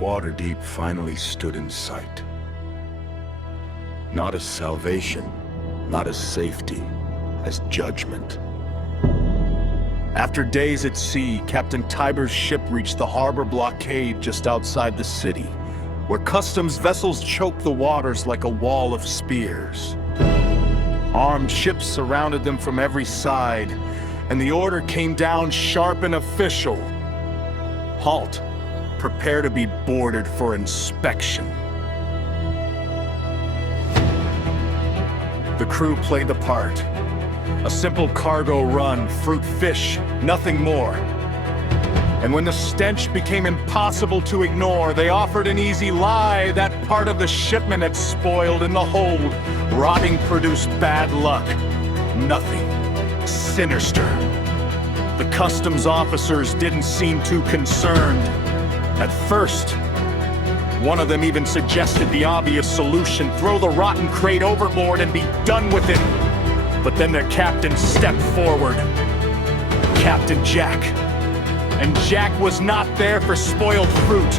Waterdeep finally stood in sight. Not as salvation, not as safety, as judgment. After days at sea, Captain Tiber's ship reached the harbor blockade just outside the city, where customs vessels choked the waters like a wall of spears. Armed ships surrounded them from every side, and the order came down sharp and official. Halt. Prepare to be boarded for inspection. The crew played the part. A simple cargo run, fruit, fish, nothing more. And when the stench became impossible to ignore, they offered an easy lie that part of the shipment had spoiled in the hold. Rotting produced bad luck. Nothing sinister. The customs officers didn't seem too concerned. At first, one of them even suggested the obvious solution: throw the rotten crate overboard and be done with it. But then their captain stepped forward. Captain Jack. And Jack was not there for spoiled fruit.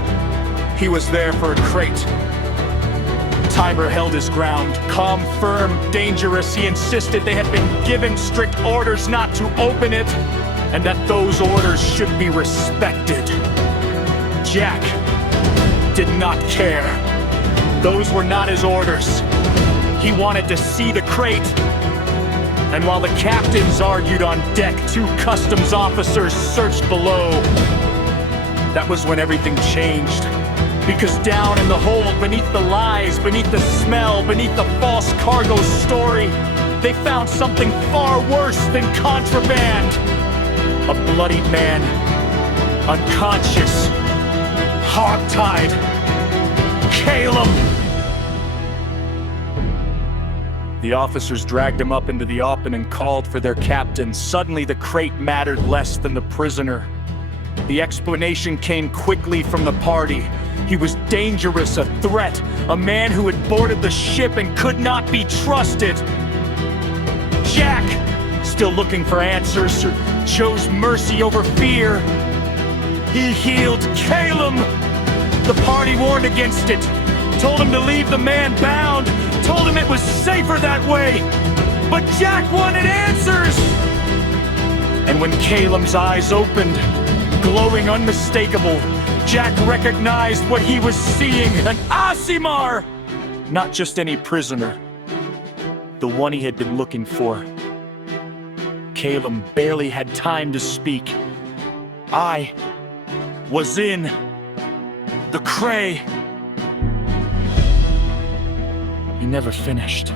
He was there for a crate. Tiber held his ground. Calm, firm, dangerous, he insisted they had been given strict orders not to open it, and that those orders should be respected. Jack did not care. Those were not his orders. He wanted to see the crate. And while the captains argued on deck, 2 customs officers searched below. That was when everything changed. Because down in the hold, beneath the lies, beneath the smell, beneath the false cargo story, they found something far worse than contraband. A bloodied man, unconscious, hog-tied. Calum! The officers dragged him up into the open and called for their captain. Suddenly the crate mattered less than the prisoner. The explanation came quickly from the party. He was dangerous, a threat, a man who had boarded the ship and could not be trusted. Jack, still looking for answers, chose mercy over fear. He healed Calum. The party warned against it, told him to leave the man bound, told him it was safer that way. But Jack wanted answers! And when Calum's eyes opened, glowing unmistakable, Jack recognized what he was seeing, an Aasimar! Not just any prisoner, the one he had been looking for. Calum barely had time to speak. I was in the Cray. He never finished.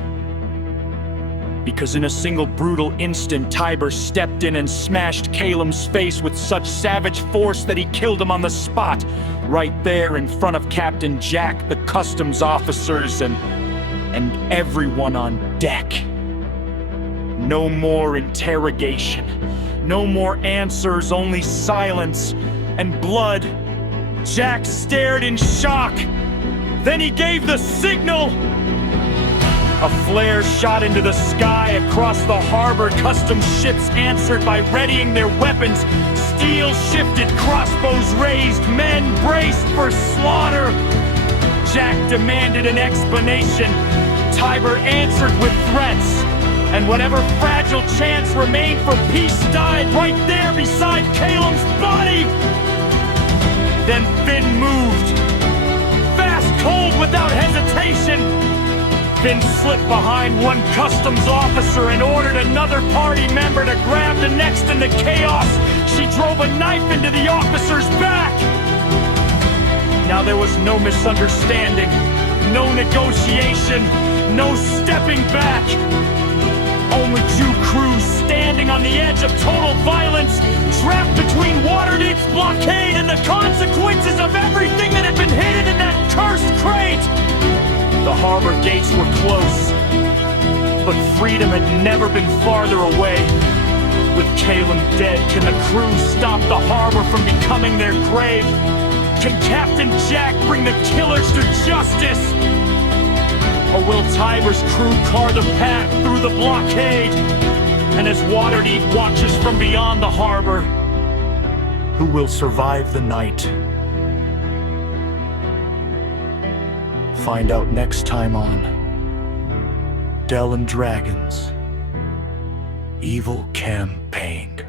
Because in a single brutal instant, Tiber stepped in and smashed Calum's face with such savage force that he killed him on the spot, right there in front of Captain Jack, the customs officers, and everyone on deck. No more interrogation, no more answers, only silence and blood. Jack stared in shock. Then he gave the signal. A flare shot into the sky across the harbor. Customs ships answered by readying their weapons. Steel shifted, crossbows raised, men braced for slaughter. Jack demanded an explanation. Tiber answered with threats. And whatever fragile chance remained for peace died right there beside Calum's body. Then Finn moved. Fast, cold, without hesitation. Finn slipped behind one customs officer and ordered another party member to grab the next in the chaos. She drove a knife into the officer's back. Now there was no misunderstanding, no negotiation, no stepping back. Only 2 crews standing on the edge of total violence, trapped between Waterdeep's blockade and the consequences of everything that had been hidden in that cursed crate. The harbor gates were close, but freedom had never been farther away. With Calum dead, can the crew stop the harbor from becoming their grave? Can Captain Jack bring the killers to justice? Or will Tiber's crew carve the path through the blockade? And as Waterdeep watches from beyond the harbor, who will survive the night? find out next time on Dell and Dragons Evil Campaign.